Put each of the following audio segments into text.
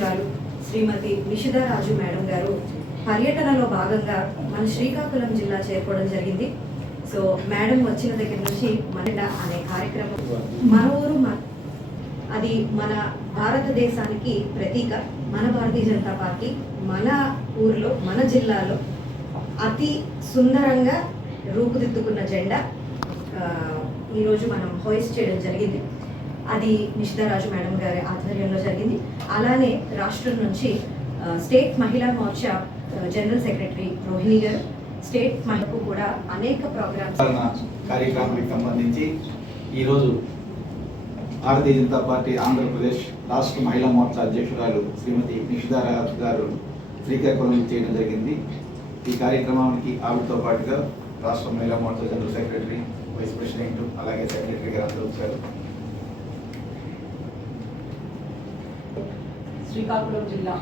అధ్యక్షురాలు శ్రీమతి నిషిదా రాజు మేడం గారు పర్యటనలో భాగంగా మన శ్రీకాకుళం జిల్లా చేరుకోవడం జరిగింది. సో మేడం వచ్చిన దగ్గర నుంచి మన అనే కార్యక్రమం మన ఊరు అది మన భారతదేశానికి ప్రతీక. మన భారతీయ జనతా పార్టీ మన ఊరిలో మన జిల్లాలో అతి సుందరంగా రూపుదిద్దుకున్న జెండా ఈరోజు మనం హోయిస్ట్ చేయడం జరిగింది. అది నిషిదారాజు మేడం గారి ఆధ్వర్యంలో జరిగింది. అలానే రాష్ట్రం నుంచి state Mahila Morcha general secretary Rohini గారు, స్టేట్ మహిళకు కూడా అనేక ప్రోగ్రామ్స్ కార్యక్రమానికి సంబంధించి ఈరోజు భారతీయ జనతా పార్టీ ఆంధ్రప్రదేశ్ రాష్ట్ర మహిళా మోర్చా అధ్యక్షురాలు శ్రీమతి నిషిదారాజు గారు శ్రీకాకుళం చేయడం జరిగింది. ఈ కార్యక్రమానికి ఆవిడతో పాటుగా రాష్ట్ర Mahila Morcha general secretary, vice president, అలాగే సెక్రటరీ గారు అందరూ వచ్చారు. శ్రీకాకుళం జిల్లా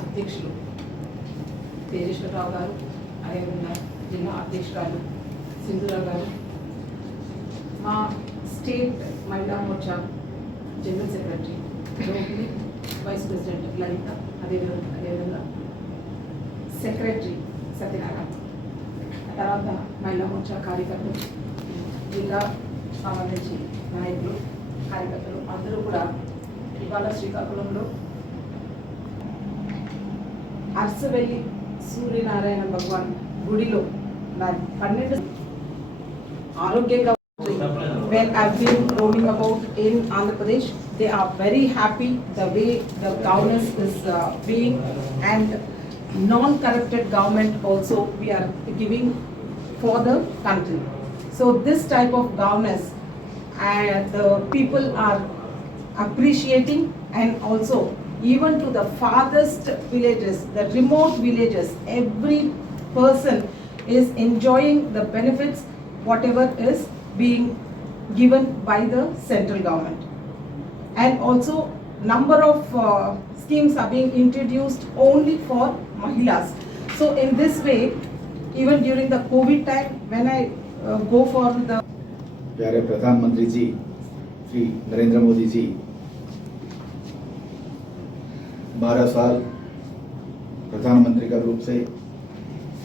అధ్యక్షులు తేజేశ్వరరావు గారు, అదేవిధంగా జిల్లా అధ్యక్షురాలు సింధురావు గారు, మా state Mahila Morcha general secretary Rohini, vice president Lalitha, అదేవిధంగా సెక్రటరీ సత్యనారాయణ, తర్వాత మహిళా మోర్చా కార్యకర్తలు, జిల్లా సంబంధించి నాయకులు, కార్యకర్తలు అందరూ కూడా ఇవాళ శ్రీకాకుళంలో అర్సవెల్లి సూర్యనారాయణ భగవాన్ గుడిలో 12 ఆరోగ్యంగా. When I've been roaming about in Andhra Pradesh, they are very happy the way the governance is being, and non-corrupted government also we are giving for the country. So this type of governance the people are appreciating, and also even to the farthest villages, the remote villages, every person is enjoying the benefits whatever is being given by the central government. And also number of schemes are being introduced only for mahilas. So in this way, even during the COVID time, when I go for the प्यारे प्रधानमंत्री जी श्री नरेंद्र मोदी जी 12 साल प्रधानमंत्री का रूप से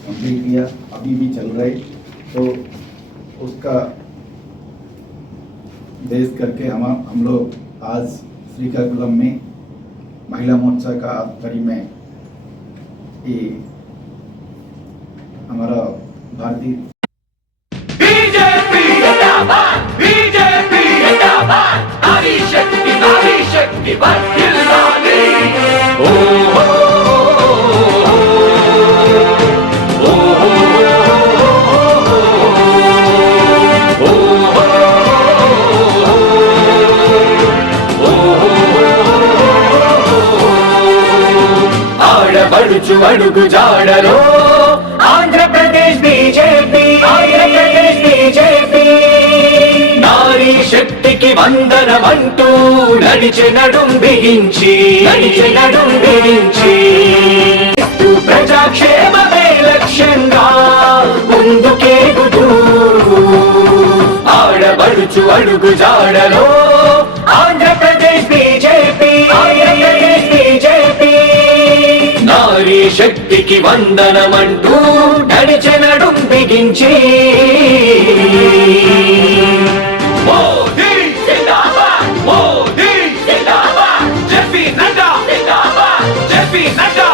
complete किया, अभी भी चल रहे, तो उसका देश करके हम लोग आज श्रीकाकुलम में महिला मोर्चा का आध्वर्य में ये हमारा भारतीय ఆడబడుచు అడుగు జాడలో ఆంధ్రప్రదేశ్ బీజేపీ, నారీ శక్తికి వందనమంటూ నడిచె నడుం బిగించి ప్రజాక్షేమమే లక్ష్యంగా ముందుకేగుతూ ఆడబడుచు అడుగు జాడలో ఆంధ్రప్రదేశ్ బీజేపీ, నారీ శక్తికి వందనమంటూ నడిచె నడుం బిగించి మోదీ జిందాబాద్, మోదీ జిందాబాద్, జెపీ నడ్డా జిందాబాద్, జెపీ నడ్డా